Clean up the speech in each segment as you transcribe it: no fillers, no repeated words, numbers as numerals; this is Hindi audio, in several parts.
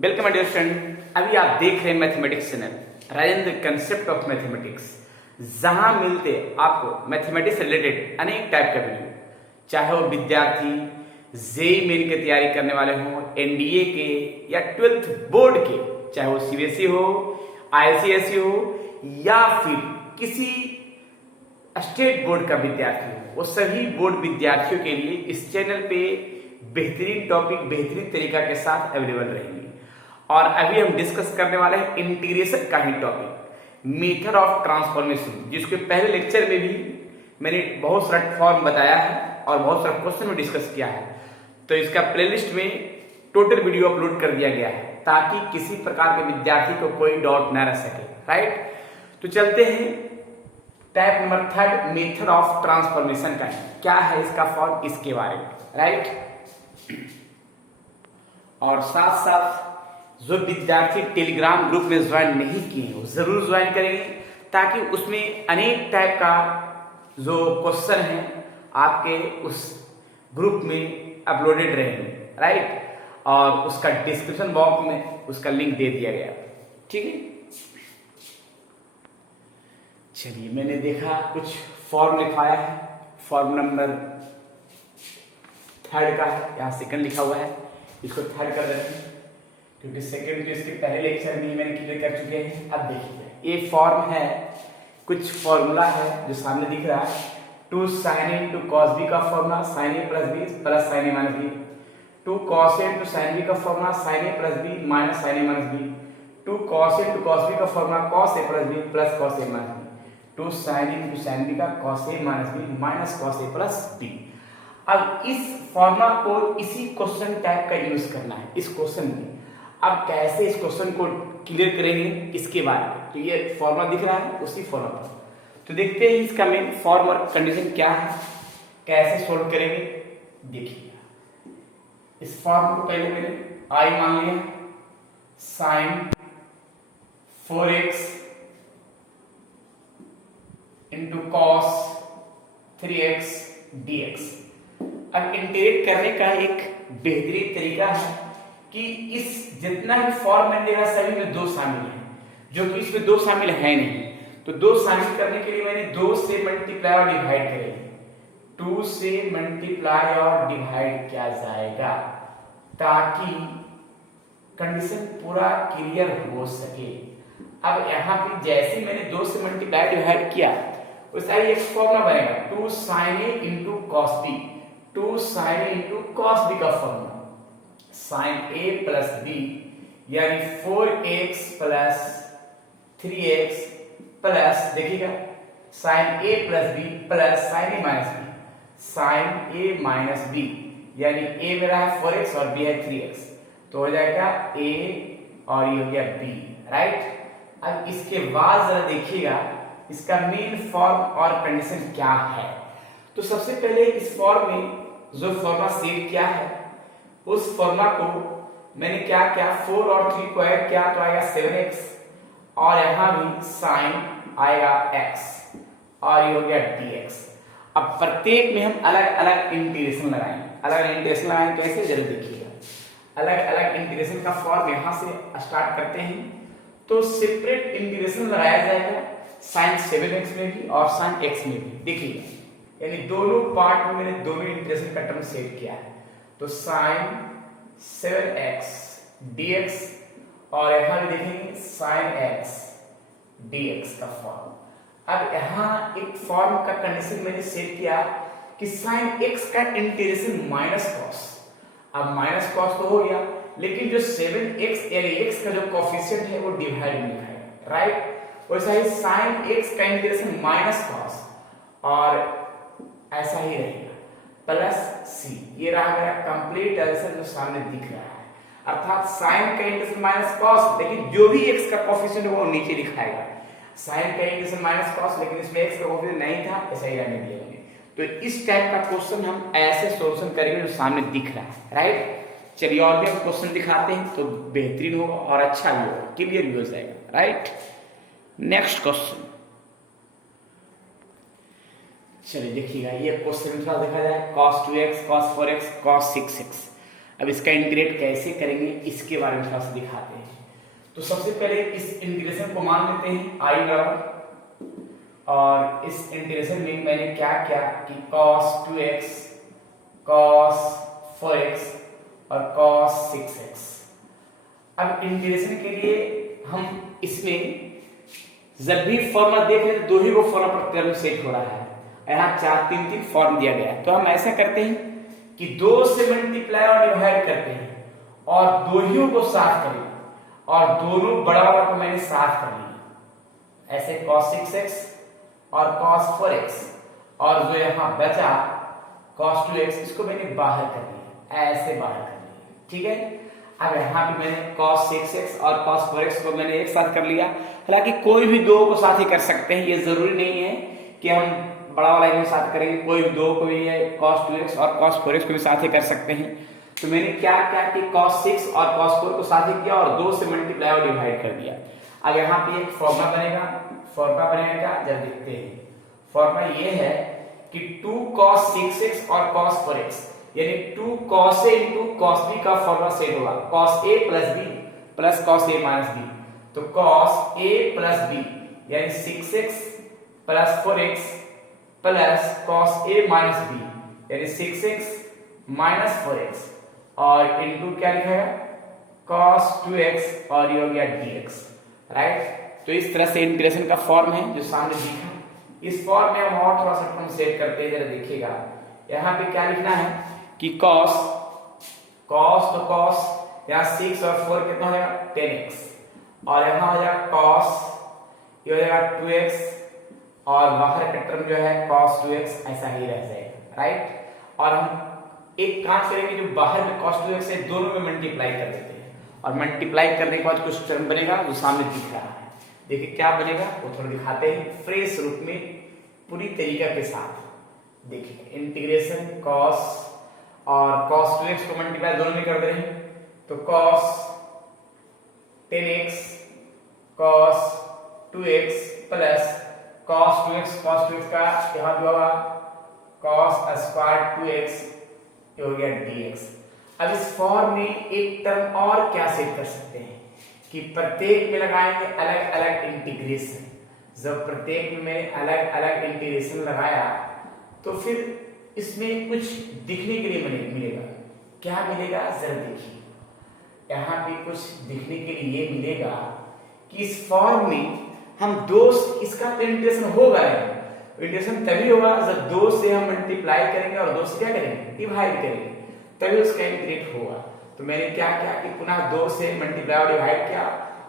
Welcome my dear friend. अभी आप देख रहे हैं mathematics channel Rajendra concept of mathematics, जहां मिलते आपको मैथमेटिक्स से रिलेटेड अनेक टाइप का वीडियो, चाहे वो विद्यार्थी जेईई मेन की तैयारी करने वाले हों, एनडीए के या 12th बोर्ड के, चाहे वो सीबीएसई हो, आईसीएसई हो या फिर किसी स्टेट बोर्ड का विद्यार्थी हो, वो सभी बोर्ड विद्यार्थियों के लिए इस चैनल पे बेहतरीन टॉपिक बेहतरीन तरीका के साथ अवेलेबल रहेंगे। और अभी हम डिस्कस करने वाले हैं इंटीग्रेशन का ही टॉपिक, मेथड ऑफ ट्रांसफॉर्मेशन, जिसके पहले लेक्चर में भी मैंने बहुत सारा फॉर्म बताया है और बहुत सारा क्वेश्चन में डिस्कस किया है। तो इसका प्लेलिस्ट में टोटल वीडियो अपलोड कर दिया गया है ताकि किसी प्रकार के विद्यार्थी को कोई डाउट न रह सके। राइट, तो चलते हैं type number 3, method of transformation का क्या है इसका फॉर्म, इसके बारे में। राइट, और साथ साथ जो विद्यार्थी टेलीग्राम ग्रुप में ज्वाइन नहीं किए वो जरूर ज्वाइन करेंगे, ताकि उसमें अनेक टाइप का जो क्वेश्चन है आपके उस ग्रुप में अपलोडेड रहेंगे। राइट, और उसका डिस्क्रिप्शन बॉक्स में उसका लिंक दे दिया गया। ठीक है, चलिए, मैंने देखा कुछ फॉर्म लिखवाया है, फॉर्म नंबर 3 का है, यहाँ सेकंड लिखा हुआ है, इसको 3 कर देते हैं क्योंकि सेकंड तो इसके पहले लेक्चर में मैंने क्लियर कर चुके हैं। अब देखिए, ये फॉर्म है, कुछ फॉर्मूला है जो सामने दिख रहा है, 2 sin a into cos b का formula sin a plus b plus sin a minus b, 2 cos a into sin b का formula sin a plus b minus sin a minus b, 2 cos a into cos b का formula cos a plus b plus cos a minus b, 2 sin a into sin b का cos a minus b minus cos a plus b। अब इस फॉर्मूला को इसी क्वेश्चन टाइप का यूज करना है इस क्वेश्चन में। अब कैसे इस क्वेश्चन को क्लियर करेंगे इसके बारे में, तो ये फॉर्मूला दिख रहा है उसी फॉर्मूला पर। तो देखते हैं इसका मेन फॉर्म और कंडीशन क्या है, कैसे सोल्व करेंगे। देखिए, इस फॉर्म को पहले मैंने आई मान लिया, sine 4x into cos 3x dx। अब इंटीग्रेट करने का एक बेहतरीन तरीका है कि इस जितना भी फॉर्म मैंने देखा सभी में 2 शामिल है, जो कि इसमें 2 शामिल है नहीं। तो 2 शामिल करने के लिए मैंने 2 से मल्टीप्लाई और डिवाइड करेंगे, 2 से मल्टीप्लाई और डिवाइड किया जाएगा ताकि कंडीशन पूरा क्लियर हो सके। अब यहाँ पे जैसे मैंने 2 से मल्टीप्लाई डिवाइड किया वैसा ही एक फॉर्मूला बनेगा, 2 sin a into cos b, 2 sin a into cos b का formula sin a plus b यानी 4x plus 3x प्लस, देखिएगा, sin a plus b plus sin a minus b, sin a minus b यानी a मेरा है 4x और b है 3x, तो हो जाएगा a और ये हो गया b। राइट, अब इसके बाद जरा देखिएगा इसका मेन फॉर्म और कंडीशन क्या है। तो सबसे पहले इस फॉर्म में जो फॉर्मूला सेट किया है उस फॉर्मूला को मैंने क्या किया, 4 और 3 को ऐड किया तो आएगा 7x, और यहां भी साइन आएगा x और ये हो गया dx। अब प्रत्येक में हम अलग अलग इंटीग्रेशन लगाएंगे, अलग अलग इंटीग्रेशन लगाएंगे कैसे जरूर देखिएगा। अलग अलग इंटीग्रेशन का फॉर्म यहां से स्टार्ट करते हैं, तो सेपरेट इंटीग्रेशन लगाया जाएगा साइन 7x में भी और साइन x में भी। देखिए, यानी दोनों पार्ट में मैंने दोनों इंटीग्रेशन का टर्म सेट किया है, तो साइन 7x dx और यहां भी देखेंगे साइन x dx का फॉर्म। अब यहां एक फॉर्म का कंडीशन मैंने सेट किया कि साइन x का इंटीग्रेशन माइनस कॉस। अब माइनस कॉस तो हो गया, लेकिन जो 7x यानी x का जो कोफिशिएंट है वो डिवाइड में है। राइट, वैसा ही साइन x का इंटीग्रेशन माइनस कॉस और ऐसा ही रहेगा प्लस c। ये रहा मेरा कंप्लीट आंसर जो सामने दिख रहा है, अर्थात साइन का इंटीग्रेशन माइनस कॉस, लेकिन जो भी x का कोफिशिएंट है वो नीचे लिखाएगा। साइन का इंटीग्रेशन माइनस कॉस, लेकिन इसमें x का कोफिशिएंट नहीं था, ऐसा ही रहने दिया। तो इस टाइप का क्वेश्चन हम ऐसे सॉल्यूशन करेंगे जो सामने दिख रहा है। राइट, चलिए और भी हम क्वेश्चन दिखाते हैं तो बेहतरीन होगा और अच्छा भी होगा, क्लियर भी हो जाएगा। राइट, नेक्स्ट क्वेश्चन, चलिए देखिएगा, ये क्वेश्चन थोड़ा देखा जाए, cos 2x, cos 4x, cos 6x। अब इसका इंटीग्रेट कैसे करेंगे इसके बारे में थोड़ा सा दिखाते हैं। तो सबसे पहले इस इंटीग्रेशन को मान लेते हैं आई बराबर, और इस इंटीग्रेशन में मैंने क्या किया कि cos 2x, cos 4x और cos 6x। अब इंटीग्रेशन के लिए हम इसमें जब भी फॉर्मूला देख रहे हैं दो ही वो फॉर्मूला पर क्रम सेट हो रहा है, यहाँ 4 3 3 फॉर्म दिया गया है। तो हम ऐसा करते हैं कि 2 से मल्टीप्लाई और डिवाइड करते हैं और दो ही को साफ करें, और दोनों बड़ा वाला को मैंने साफ कर लिया, ऐसे cos 6x और cos 4x, और जो यहाँ बचा cos 2x इसको मैंने बाहर कर दिया, ऐसे बाहर कर दिया, ठीक है। अब यहाँ पे मैंने cos 6x और cos 4x को मैंने एक साथ कर लिया। हालांकि कोई भी दो को साथ ही कर सकते हैं, ये जरूरी नहीं है कि हम बड़ा वाला एक साथ करेंगे, कोई भी दो को भी cos 2x और cos 4x को भी साथ ही कर सकते हैं। तो मैंने क्या किया कि cos 6 और cos 4 को साथ ही किया और 2 से मल्टीप्लाई और डिवाइड कर दिया। अब यहाँ पे एक फॉर्मूला बनेगा, फॉर्मूला बनेगा क्या जब देखते हैं। फॉर्मूला ये है कि 2 cos 6x और cos 4x यानी 2 cos a into cos b का फॉर्मूला सेट होगा, cos a plus b plus cos a minus b। तो cos a प्लस b यानी 6x plus 4x plus cos a minus b यानी 6x माइनस 4x, और इनटू क्या लिखा है cos 2x और ये हो गया dx, राइट। तो इस तरह से इंटीग्रेशन का फॉर्म है जो सामने दिखा। इस फॉर्म में हम और थोड़ा सा टर्म सेट करते हैं, जरा देखिएगा। यहाँ पे क्या लिखना है कि cos तो cos यहाँ 6 और 4 कितना हो जाएगा 10x, और यहाँ हो जाएगा cos ये हो जाएगा 2x, और बाहर का टर्म जो है cos 2x ऐसा ही रह जाएगा, राइट। और हम एक काम करेंगे, जो बाहर में cos 2x है दोनों में मल्टीप्लाई कर देते हैं, और मल्टीप्लाई करने के बाद कुछ टर्म बनेगा जो सामने दिख रहा है। देखिए क्या बनेगा वो थोड़ा दिखाते हैं फ्रेश रूप में पूरी तरीका के साथ। देखिए इंटीग्रेशन cos और cos 2x को मल्टीप्लाई दोनों में कर दे रहे हैं, तो cos 10x cos 2x plus cos 2x का यहाँ भी होगा cos स्क्वायर 2x ये हो गया dx। अब इस फॉर्म में एक टर्म और क्या सेट कर सकते हैं कि प्रत्येक में लगाएंगे अलग अलग इंटीग्रेशन। जब प्रत्येक में मैंने अलग अलग इंटीग्रेशन लगाया तो फिर इसमें कुछ दिखने के लिए मिलेगा। क्या मिलेगा जरा देखिए, यहाँ पे कुछ दिखने के लिए ये मिलेगा कि इस फॉर्म में हम दो इसका तो इंटीग्रेशन होगा, इंटीग्रेशन तभी होगा जब 2 से हम मल्टीप्लाई करेंगे और 2 से क्या करेंगे डिवाइड करेंगे, तभी उसका इंटीग्रेट होगा। तो मैंने क्या किया कि पुनः 2 से मल्टीप्लाई और डिवाइड किया,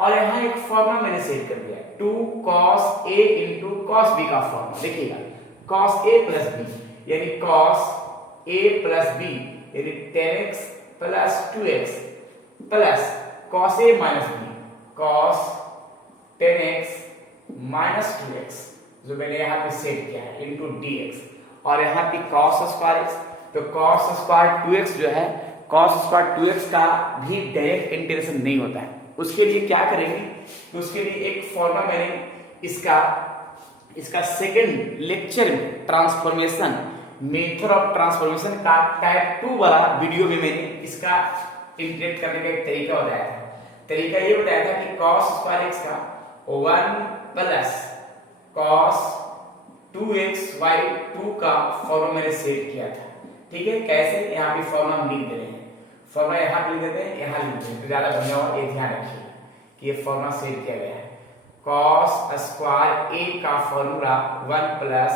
और यहाँ एक फॉर्मूला मैंने सेट कर दिया 2 cos a into cos b का फॉर्मूला। देखिएगा cos a प्लस b यानी cos a प्लस b यानी 10x plus 2x plus cos a minus b cos 10x minus 2x जो मैंने यहाँ पे सेट किया है इंटू dx, और यहाँ पे cos स्क्वायर x, तो cos स्क्वायर 2x जो है cos स्क्वायर 2x का भी डायरेक्ट इंटीग्रेशन नहीं होता है। उसके लिए क्या करेंगे, तो उसके लिए एक फॉर्मूला मैंने इसका सेकंड लेक्चर में ट्रांसफॉर्मेशन मेथड ऑफ ट्रांसफॉर्मेशन का टाइप 2 वाला वीडियो में मैंने इसका इंटीग्रेट करने का एक तरीका बताया था। तरीका ये बताया था कि cos स्क्वायर x का 1 प्लस cos 2x/2 का फॉर्मूला मैंने सेट किया था, ठीक है। कैसे, यहाँ पे फॉर्मूला हम लिख दे रहे हैं, फॉर्मूला यहाँ लिख देते हैं, यहाँ लिख देते हैं तो ज्यादा बढ़िया होगा। ये ध्यान रखिए कि ये फॉर्मूला सेट किया गया है। cos स्क्वायर a का फॉर्मूला 1 प्लस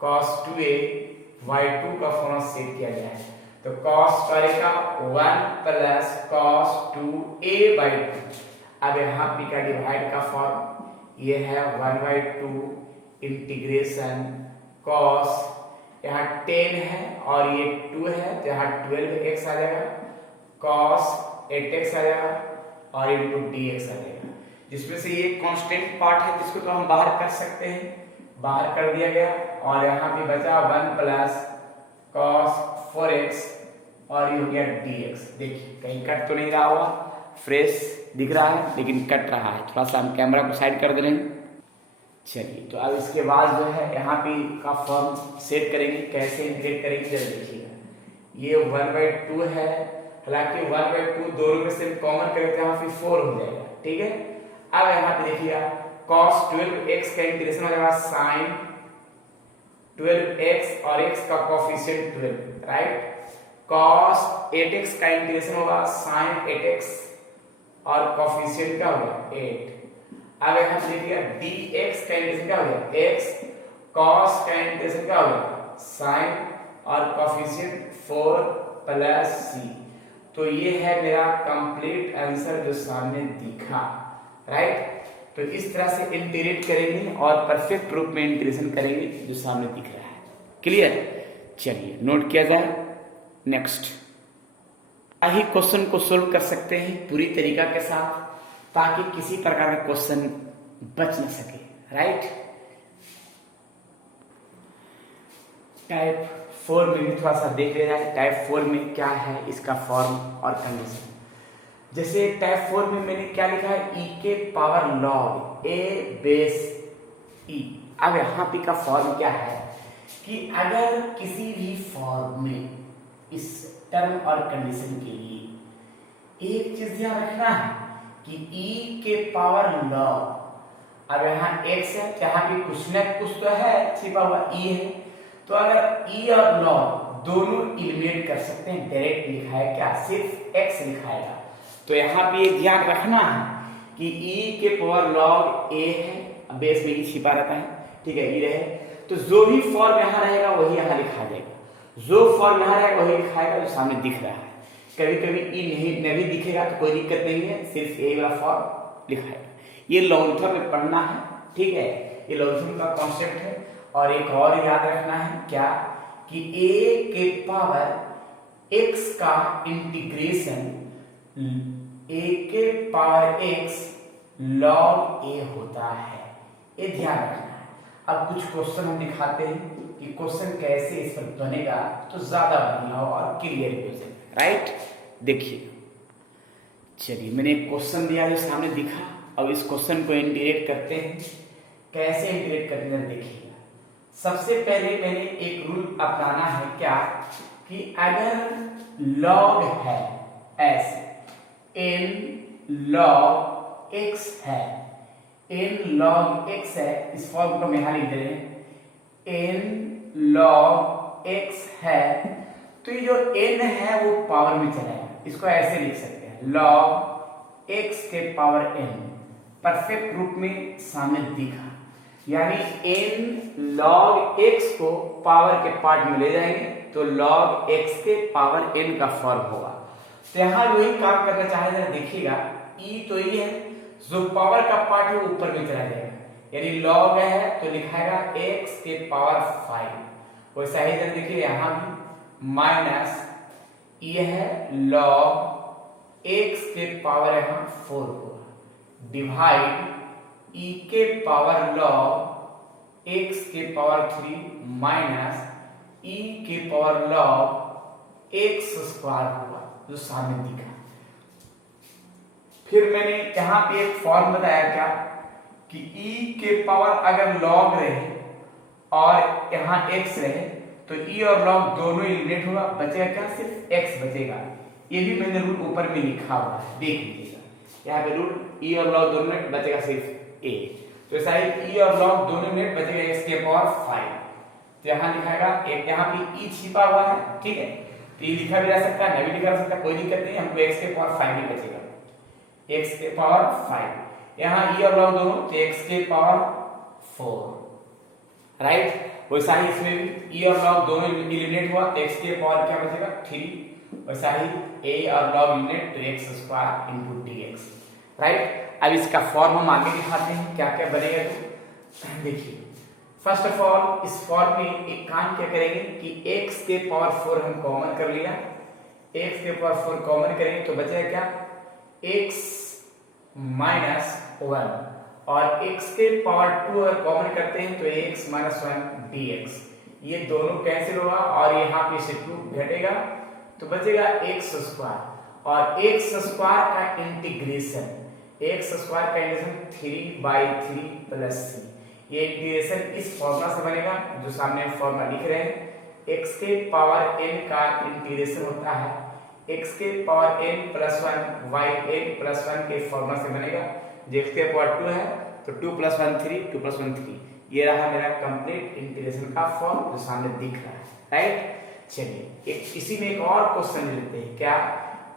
cos 2a/2 का फॉर्मूला सेट किया गया है। तो cos स्क्वायर का 1 प्लस cos 2a/2। अब यहाँ p का डिवाइड का फॉर्म ये है 1/2 इंटीग्रेशन cos, यहाँ 10 है और ये 2 है तो यहाँ 12x आ जाएगा, cos 8x आ जाएगा और इनटू dx आ जाएगा, जिसमें से ये कांस्टेंट पार्ट है जिसको तो हम बाहर कर सकते हैं, बाहर कर दिया गया। और यहाँ पे बचा 1 प्लस cos 4x और ये हो गया dx। देखिए कहीं कट तो नहीं रहा होगा, फ्रेश दिख रहा है लेकिन कट रहा है, थोड़ा सा हम कैमरा को साइड कर दे रहे हैं। चलिए तो अब इसके बाद जो है यहाँ पे का फॉर्म सेट करेंगे, कैसे इंटीग्रेट करेंगे जरा देखिएगा। ये 1/2 है, हालांकि 1/2 दोनों में से कॉमन करें तो यहाँ फिर 4 हो जाएगा, ठीक है। अब यहाँ पे देखिएगा cos 12x का इंटीग्रेशन हो जाएगा sin 12x और x का कोफिशिएंट 12, राइट। cos 8x का इंटीग्रेशन होगा sin 8x और कोफिशिएंट क्या होगा 8। अब यहाँ पे देखिएगा dx का इंटीग्रेशन क्या होगा x, cos का इंटीग्रेशन क्या होगा sin और कोफिशिएंट 4 प्लस c। तो ये है मेरा कंप्लीट आंसर जो सामने दिखा, राइट। तो इस तरह से इंटीग्रेट करेंगे और परफेक्ट रूप में इंटीग्रेशन करेंगे जो सामने दिख रहा है। क्लियर? चलिए नोट किया जाए। नेक्स्ट ही क्वेश्चन को सोल्व कर सकते हैं पूरी तरीका के साथ, ताकि किसी प्रकार का क्वेश्चन बच न सके, राइट। टाइप 4 में भी थोड़ा सा देख लेना है, टाइप 4 में क्या है इसका फॉर्म और कंडीशन। जैसे टाइप 4 में मैंने क्या लिखा है e के power log a base e। अब यहाँ पे का फॉर्म क्या है कि अगर किसी भी फॉर्म में इस टर्म और कंडीशन के लिए एक चीज ध्यान रखना है कि e के पावर log, अब यहाँ x है, यहाँ पे कुछ न कुछ तो है छिपा हुआ e है, तो अगर e और log दोनों एलिमिनेट कर सकते हैं, डायरेक्ट लिखा है क्या सिर्फ x लिखाएगा। तो यहाँ पे ध्यान रखना है कि e के पावर log a है, बेस में e छिपा रहता है, ठीक है, e रहे तो जो भी फॉर्म यहाँ रहेगा वही यहाँ लिखा जाएगा, जो फॉर्म यहाँ रहेगा वही लिखाएगा जो सामने दिख रहा है। कभी कभी e नहीं दिखेगा तो कोई दिक्कत नहीं है, सिर्फ a वाला फॉर्म लिखाएगा। ये लॉन्ग टर्म में पढ़ना है, ठीक है, ये लॉन्ग टर्म का कॉन्सेप्ट है। और एक और याद रखना है क्या कि a के पावर x का इंटीग्रेशन a के पावर x log a होता है, ये ध्यान रखना है। अब कुछ क्वेश्चन हम दिखाते हैं कि क्वेश्चन कैसे इस पर बनेगा तो ज्यादा बढ़िया हो और क्लियर भी हो जाए, राइट। देखिए चलिए मैंने एक क्वेश्चन दिया जो सामने दिखा, अब इस क्वेश्चन को इंटीग्रेट करते हैं। कैसे इंटीग्रेट करते हैं देखिएगा। सबसे पहले मैंने एक रूल अपनाना है क्या कि अगर log है ऐसे n log x है, n log x है, इस फॉर्म को हम यहां लिख दे रहे हैं n log x है, तो ये जो n है वो पावर में चलाएगा, इसको ऐसे लिख सकते हैं log x के पावर n, परफेक्ट रूप में सामने दिखा, यानी n log x को पावर के पार्ट में ले जाएंगे तो log x के पावर n का फॉर्म होगा। तो यहाँ वही काम करना चाहे जरा देखिएगा, e तो ये है, जो पावर का पार्ट है वो ऊपर में चला जाएगा, यानी log है तो लिखाएगा x के पावर 5। वैसा ही जरा देखिए यहाँ भी माइनस ये है log x के पावर यहाँ 4 होगा, डिवाइड e के पावर log x के पावर 3 माइनस e के पावर log x स्क्वायर होगा जो सामने दिखा। फिर मैंने यहाँ पे एक फॉर्म बताया क्या कि e के पावर अगर log रहे और यहाँ x रहे तो e और log दोनों एलिमिनेट होगा, बचेगा क्या सिर्फ x बचेगा। ये भी मैंने रूल ऊपर में लिखा हुआ है, देख लीजिएगा यहाँ पे रूल e और log दोनों में बचेगा सिर्फ a, तो ऐसा ही e और log दोनों में बचेगा x के पावर 5। तो यहाँ लिखाएगा एक, यहाँ पे e छिपा हुआ है, ठीक है, तो ये लिखा भी जा सकता है, नहीं भी लिखा जा सकता, कोई दिक्कत नहीं, हमको x के पावर 5 ही बचेगा, x के पावर 5। यहाँ e और log दोनों तो x के पावर 4, राइट। वैसा ही इसमें भी e और log दोनों एलिमिनेट हुआ तो x के पावर क्या बचेगा 3, वैसा ही a और log एलिमिनेट तो x square into dx, right. अब इसका फॉर्म हम आगे दिखाते हैं क्या क्या बनेगा। तो देखिए फर्स्ट ऑफ ऑल इस फॉर्म में एक काम क्या करेंगे कि x के पावर 4 हम कॉमन कर लिया, x के पावर 4 कॉमन करेंगे तो बचेगा क्या x माइनस 1, और x के पावर 2 अगर कॉमन करते हैं तो x माइनस 1 dx, ये दोनों कैंसिल होगा और यहाँ पे से 2 घटेगा तो बचेगा x स्क्वायर, और x स्क्वायर का इंटीग्रेशन, x स्क्वायर का इंटीग्रेशन 3/3 प्लस c, ये इंटीग्रेशन इस फॉर्मूला से बनेगा जो सामने फॉर्मूला लिख रहे हैं। x के पावर n का इंटीग्रेशन होता है x के power n plus 1 y n plus 1 के फॉर्मूला से बनेगा। जो x के पावर 2 है तो 2 प्लस 1 3, 2 प्लस 1 3। ये रहा मेरा कंप्लीट इंटीग्रेशन का फॉर्म जो सामने दिख रहा है, राइट। चलिए इसी में एक और क्वेश्चन लेते हैं। क्या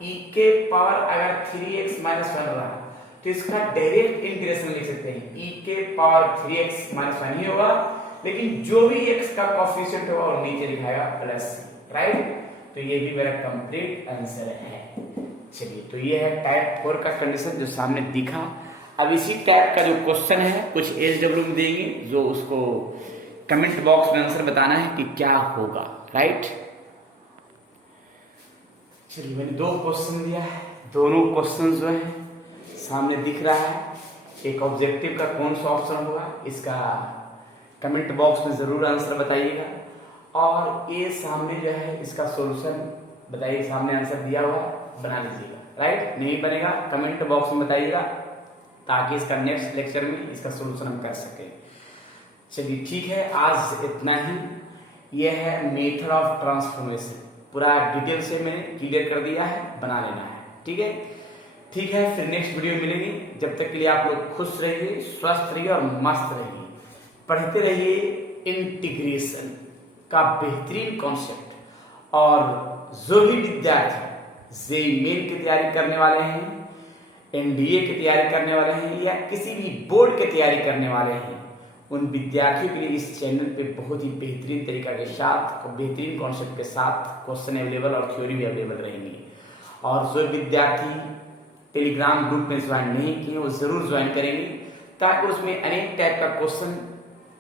e के पावर अगर 3x माइनस 1 रहा तो इसका डायरेक्ट इंटीग्रेशन लिख सकते हैं। e के पावर 3x माइनस 1 ही होगा, लेकिन जो भी x का कोफिशिएंट होगा वो नीचे लिखाएगा प्लस, राइट। तो ये भी मेरा कंप्लीट आंसर है। चलिए तो ये है टाइप 4 का कंडीशन जो सामने दिखा। अब इसी टाइप का जो क्वेश्चन है कुछ एलडब्ल्यू में देंगे, जो उसको कमेंट बॉक्स में आंसर बताना है कि क्या होगा, राइट। चलिए मैंने 2 क्वेश्चन दिया है, दोनों क्वेश्चन जो है सामने दिख रहा है। एक ऑब्जेक्टिव का कौन सा ऑप्शन होगा इसका कमेंट बॉक्स में जरूर आंसर बताइएगा, और ये सामने जो है इसका सॉल्यूशन बताइए। सामने आंसर दिया हुआ बना लीजिएगा, राइट। नहीं बनेगा कमेंट बॉक्स में बताइएगा, ताकि इसका नेक्स्ट लेक्चर में इसका सॉल्यूशन हम कर सकें। चलिए ठीक है, आज इतना ही। यह है मेथड ऑफ ट्रांसफॉर्मेशन, पूरा डिटेल से मैंने क्लियर कर दिया है, बना लेना है, ठीक है। ठीक है, फिर नेक्स्ट वीडियो मिलेगी। जब तक के लिए आप लोग खुश रहिए, स्वस्थ रहिए और मस्त रहिए। पढ़ते रहिए इंटीग्रेशन का बेहतरीन कॉन्सेप्ट। और जो भी विद्यार्थी जेईई मेन की तैयारी करने वाले हैं, एनडीए की तैयारी करने वाले हैं, या किसी भी बोर्ड की तैयारी करने वाले हैं, उन विद्यार्थियों के लिए इस चैनल पे बहुत ही बेहतरीन तरीका के साथ, बेहतरीन कॉन्सेप्ट के साथ क्वेश्चन अवेलेबल और थ्योरी भी अवेलेबल रहेंगी। और जो विद्यार्थी टेलीग्राम ग्रुप में ज्वाइन नहीं किए वो जरूर ज्वाइन करेंगे, ताकि उसमें अनेक टाइप का क्वेश्चन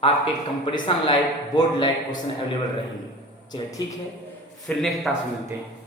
आपके competition like, board like question available रहेंगे। चलिए ठीक है, फिर नेक्स्ट क्लास में मिलते हैं।